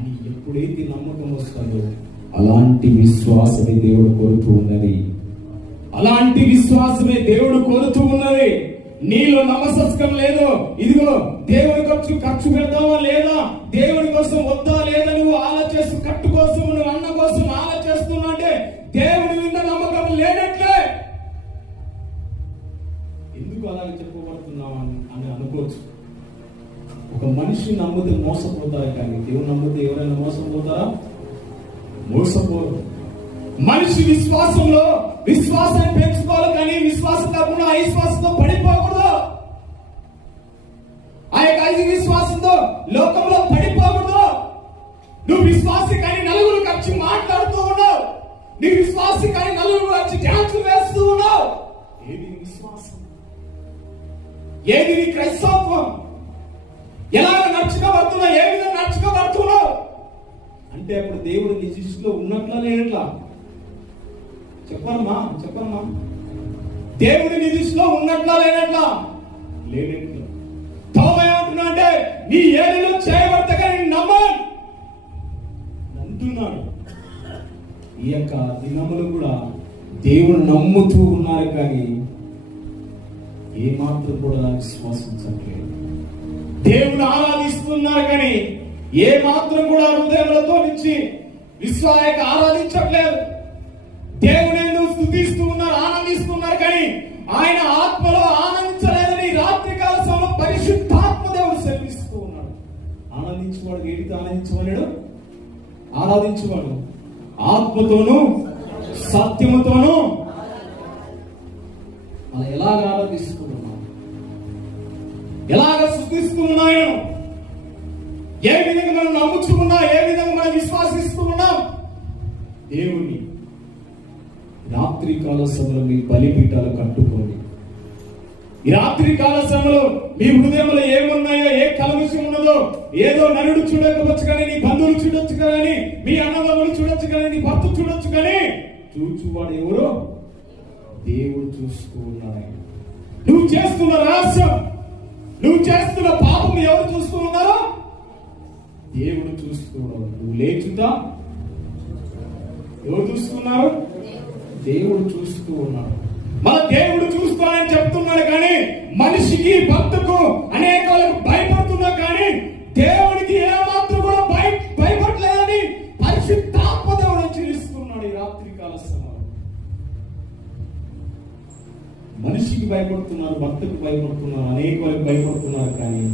అని ఎప్పుడైతే నమ్మకం వస్తుందో అలాంటి విశ్వాసమే దేవుడు కోరుతూ ఉన్నది. అలాంటి విశ్వాసమే దేవుడు కోరుతూ ఉన్నది. నీలో నమ్మసత్యం లేదు, ఇదిగో దేవుని ఖర్చు పెడతావా లేదా, దేవుని కోసం వద్దా లేదా, నువ్వు ఆలోచిస్తూ కట్టు కోసం నువ్వు అన్న కోసం ఆలోచిస్తున్నా అంటే దేవుని మీద నమ్మకం లేనట్లే. ఎందుకు అలాగే చెప్పబడుతున్నావు అని అనుకోవచ్చు. ఒక మనిషి నమ్మితే మోసపోతారు, కానీ దేవుని నమ్మితే ఎవరైనా మోసపోతారా? మోసపోరు. మనిషి విశ్వాసంలో విశ్వాసాన్ని పెంచుకోవాలి, కానీ విశ్వాసం కాకుండా అవిశ్వాసంతో పడిపోకూడదు. ఆ యొక్క విశ్వాసంతో లోకంలో పడిపోకూడదు. నువ్వు విశ్వాసి కానీ నలుగురు వచ్చి మాట్లాడుతూ ఉన్నావు, నీ విశ్వాసి కానీ నలుగురు వచ్చి డ్యాన్సులు వేస్తూ ఉన్నావు. ఏది విశ్వాసం? ఏది నీ క్రైస్తవత్వం? ఎలాగ నడుచుకోబడుతున్నావు? ఏ విధంగా నడుచుకోబడుతున్నావు అంటే అప్పుడు దేవుడు నీ దృష్టిలో ఉన్నట్లా లేనట్లా? చెప్పమ్మా. దేవుడు నీ దృష్టిలో ఉన్నట్లా లేనట్లా? లేనట్లా. తోమయ్య అంటున్నా అంటే నీ ఏలిలో చేయబడతా నేను నమ్మను అంటున్నాడు. ఈ యొక్క దినములు కూడా దేవుడు నమ్ముతూ ఉన్నారు, కానీ ఏమాత్రం కూడా విశ్వాసించట్లేదు. దేవుడు ఆరాధిస్తున్నారు, కానీ ఏ మాత్రం కూడా హృదయంలో నుంచి విశ్వాసంగా ఆరాధించట్లేదు. దేవుని స్తుతిస్తూ ఉన్నారు, ఆనందిస్తున్నారు, కానీ ఆయన ఆత్మలో ఆనందించలేదని రాత్రికాల సమయంలో పరిశుద్ధాత్మ దేవుడు సెలవిస్తూ ఉన్నాడు. ఆనందించేవాడు ఏడితో ఆనందించమన్నాడు? ఆరాధించేవాడు ఆత్మతోనూ సత్యముతోనూ. అలా ఎలాగ ఆరాధిస్తూ ఉన్నాడు, ఎలాగ స్తుతిస్తూ ఉన్నాడు, ఏ విధంగా మనం నమ్ముతూ ఉన్నాం, ఏ విధంగా మనం విశ్వాసిస్తూ ఉన్నాం దేవుని. రాత్రి కాల సమయంలో మీ బలిపీఠాలు కట్టుకోండి. ఈ రాత్రి కాల సమయంలో మీ హృదయంలో ఏమున్నాయో, ఏ కలవిషయం ఉన్నదో, ఏదో నరుడు చూడకపోవచ్చు కానీ నీ బంధువులు చూడొచ్చు కానీ, మీ అన్నదమ్ములు చూడొచ్చు కానీ, నీ భర్త చూడొచ్చు కానీ, చూచువాడు ఎవరో దేవుడు చూస్తూ ఉన్నాడు. నువ్వు చేస్తున్న రహస్యం, నువ్వు చేస్తున్న పాపం ఎవరు చూస్తూ ఉన్నారో దేవుడు చూస్తున్నాడు. నువ్వు లేచుతా ఎవరు చూస్తున్నారు? దేవుడు చూస్తూ ఉన్నాడు. మన దేవుడు చూస్తానని చెప్తున్నాడు, కానీ మనిషికి భక్తుకు అనేక వాళ్ళకు భయపడుతున్నా, కానీ దేవుడికి ఏమాత్రం కూడా భయపడలేదని పరిశుద్ధాత్మ దేవుడు హెచ్చరిస్తున్నాడు. ఈ రాత్రి కాల సమయంలో మనిషికి భయపడుతున్నారు, భక్తుకు భయపడుతున్నారు, అనేక వాళ్ళకి భయపడుతున్నారు, కానీ